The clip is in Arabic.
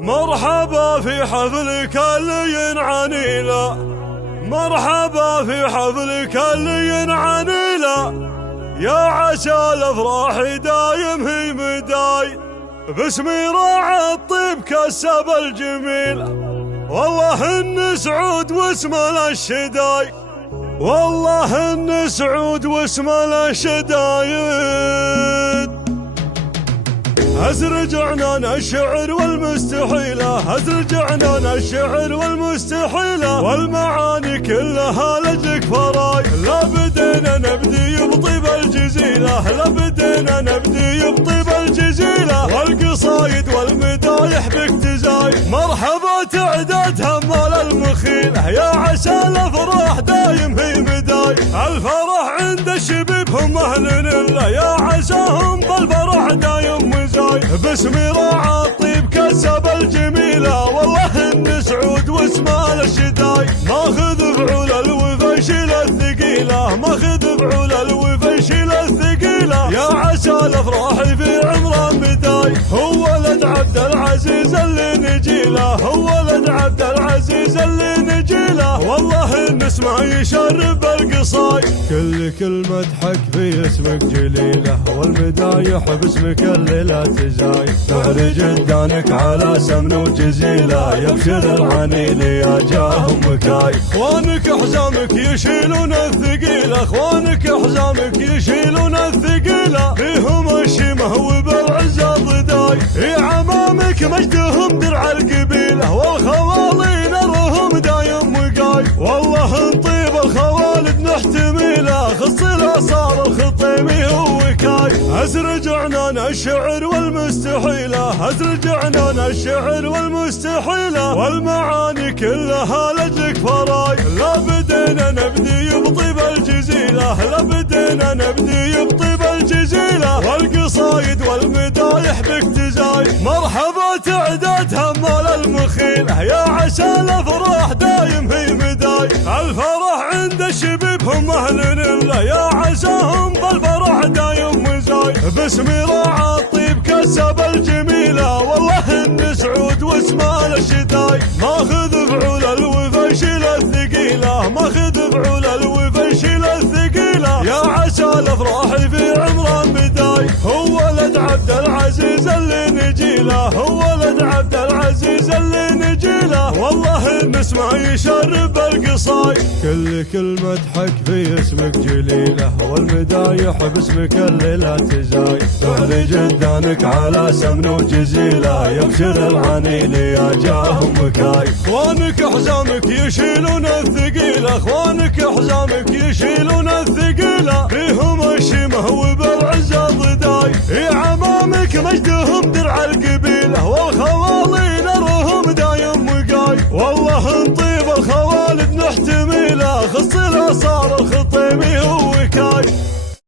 مرحبا في حفلك اللي ينعني له، مرحبا في حفلك اللي ينعني له، يا عسى الافراح دايم هي مداي، باسمي راعى الطيب كسب الجميل، والله ان سعود واسم الشداي، والله ان سعود واسم الشدايد. هزر عنان الشعر والمستحيلة، هزر عنان الشعر والمستحيلة، والمعاني كلها لجلك فراي، لا بدينا نبدي بطيب الجزيلة، لا بدينا نبدي بطيب الجزيلة، والقصايد والمدايح بك تزاي، مرحبا تعداد همال المخيلة، يا عسى الافراح دايم هي مداي، الفرح عند الشبيب هم اهل الله، يا عساهم بالفرح دايم مزاي، باسمي راعى الطيب كسب الجميلة، والله ان سعود واسمه الشداي، ماخذ بعول الوفا يشيل الثقيلة، ماخذ بعول الوفا يشيل الثقيلة، يا عسى الافراح في عمره بداي، هو ولد عبد العزيز اللي نجيله، هو ولد عبد العزيز اللي نجيله، والله ان اسمه يشرب القصاي، كل كلمة حق في اسمك جليلة، والمدايح باسمك اللي لا تزاي، فعل جدانك على سمن وجزيلة، يبشر العنيل يا جاهم مكاي، اخوانك حزامك يشيلون الثقيلة، اخوانك حزامك يشيلون الثقيلة، فيهم الشمه وبالعزة ضداي، في عمامك مجدهم درع القبيلة، والخوالي نرهم دايم مقاي، والله طيب الخوالد نحتميله، خص صار الخطيمي هو وكاي، ازرج عنان الشعر والمستحيلة، ازرج عنان الشعر والمستحيلة، والمعاني كلها لجلك فراي، لا بدينا نبدي بطيب الجزيلة، لا بدينا نبدي بطيب الجزيلة، والقصايد والمدايح بك تزاي، مرحبا تعداد همال المخيلة، يا عسى الافراح دايم هي مداي، الفرح عند الشبيب هم اهل الله، يا عساهم بالفرح دايم مزاي، باسمي راعى الطيب كسب الجميلة، والله ان سعود واسمه الشداي، ماخذ بعول الوفا يشيل الثقيلة، ماخذ بعول الوفا يشيل الثقيلة، يا عسى الافراح في عمره بداي، هو ولد عبد العزيز اللي نجيله، هو ولد عبد العزيز اللي نجيله، والله ان اسمه يشرب القصاي، كل كلمة حق في اسمك جليلة، والمدايح باسمك اللي لا تزاي، فعل جدانك على سمن وجزيلة، يبشر العنيل يا جاهم مكاي، اخوانك حزامك يشيلون الثقيلة، اخوانك حزامك يشيلون الثقيلة، فيهم الشمه وبالعزة ضداي، في عمامك مجدهم درع القبيلة، والخوالي نرهم دايم مقاي، والله طيب الخوالد نحتميله، خص صار